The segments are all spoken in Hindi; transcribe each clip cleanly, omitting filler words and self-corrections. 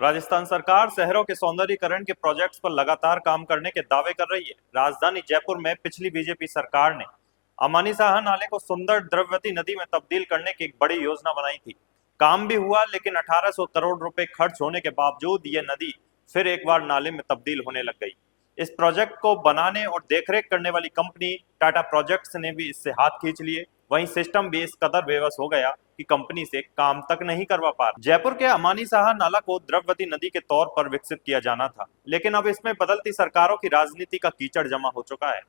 राजस्थान सरकार शहरों के सौंदर्यीकरण के प्रोजेक्ट्स पर लगातार काम करने के दावे कर रही है। राजधानी जयपुर में पिछली बीजेपी सरकार ने अमानीसाहा नाले को सुंदर द्रव्यवती नदी में तब्दील करने की एक बड़ी योजना बनाई थी। काम भी हुआ, लेकिन 1800 करोड़ रुपए खर्च होने के बावजूद ये नदी फिर एक बार नाले में तब्दील होने लग गई। इस प्रोजेक्ट को बनाने और देखरेख करने वाली कंपनी टाटा प्रोजेक्ट्स ने भी इससे हाथ खींच लिए। वहीं सिस्टम भी इस कदर बेबस हो गया कि कंपनी से काम तक नहीं करवा पा रहा। जयपुर के अमानीसाहा नाला को द्रव्यवती नदी के तौर पर विकसित किया जाना था, लेकिन अब इसमें बदलती सरकारों की राजनीति का कीचड़ जमा हो चुका है।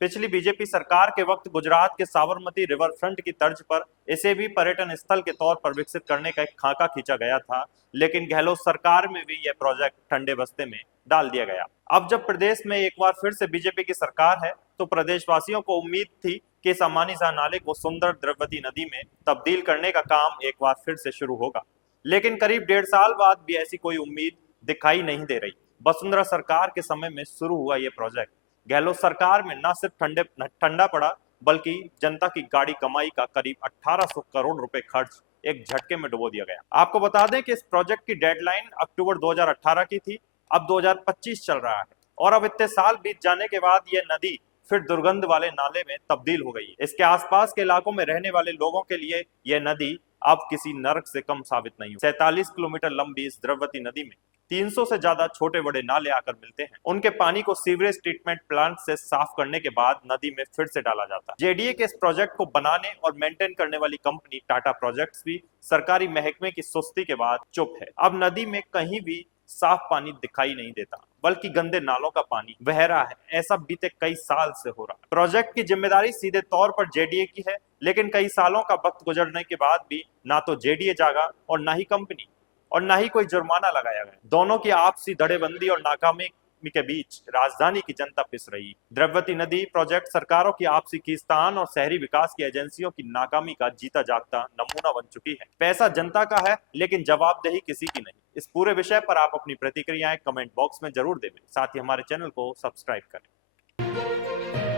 पिछली बीजेपी सरकार के वक्त गुजरात के साबरमती रिवर फ्रंट की तर्ज पर इसे भी पर्यटन स्थल के तौर पर विकसित करने का एक खाका खींचा गया था, लेकिन गहलोत सरकार में भी यह प्रोजेक्ट ठंडे बस्ते में डाल दिया गया। अब जब प्रदेश में एक बार फिर से बीजेपी की सरकार है, तो प्रदेशवासियों को उम्मीद थी कि इस अमानीसाहा नाले को सुंदर द्रव्यवती नदी में तब्दील करने का काम एक बार फिर से शुरू होगा। लेकिन करीब 1.5 साल बाद भी ऐसी कोई उम्मीद दिखाई नहीं दे रही। वसुंधरा सरकार के समय में शुरू हुआ ये प्रोजेक्ट गहलोत सरकार में न सिर्फ ठंडा पड़ा, बल्कि जनता की गाड़ी कमाई का करीब 1800 करोड़ रुपए खर्च एक झटके में डुबो दिया गया। आपको बता दें कि इस प्रोजेक्ट की डेडलाइन अक्टूबर 2018 की थी। अब 2025 चल रहा है और अब इतने साल बीत जाने के बाद यह नदी फिर दुर्गंध वाले नाले में तब्दील हो गई है। इसके आसपास के इलाकों में रहने वाले लोगों के लिए यह नदी अब किसी नरक से कम साबित नहीं हुई। 47 किलोमीटर लंबी इस द्रव्यवती नदी में 300 से ज्यादा छोटे बड़े नाले आकर मिलते हैं। उनके पानी को सीवरेज ट्रीटमेंट प्लांट से साफ करने के बाद नदी में फिर से डाला जाता है। जेडीए के इस प्रोजेक्ट को बनाने और मेंटेन करने वाली कंपनी टाटा प्रोजेक्ट्स भी सरकारी महकमे की सुस्ती के बाद चुप है। अब नदी में कहीं भी साफ पानी दिखाई नहीं देता, बल्कि गंदे नालों का पानी बह रहा है। ऐसा बीते कई साल से हो रहा है। प्रोजेक्ट की जिम्मेदारी सीधे तौर पर जेडीए की है, लेकिन कई सालों का वक्त गुजरने के बाद भी ना तो जेडीए जागा और ना ही कंपनी, और ना ही कोई जुर्माना लगाया गया। दोनों की आपसी धड़ेबंदी और नाकामी के बीच राजधानी की जनता पिस रही। द्रव्यवती नदी प्रोजेक्ट सरकारों की आपसी खींचतान और शहरी विकास की एजेंसियों की नाकामी का जीता जागता नमूना बन चुकी है। पैसा जनता का है, लेकिन जवाबदेही किसी की नहीं। इस पूरे विषय पर आप अपनी प्रतिक्रियाएं कमेंट बॉक्स में जरूर दें। साथ ही हमारे चैनल को सब्सक्राइब करें।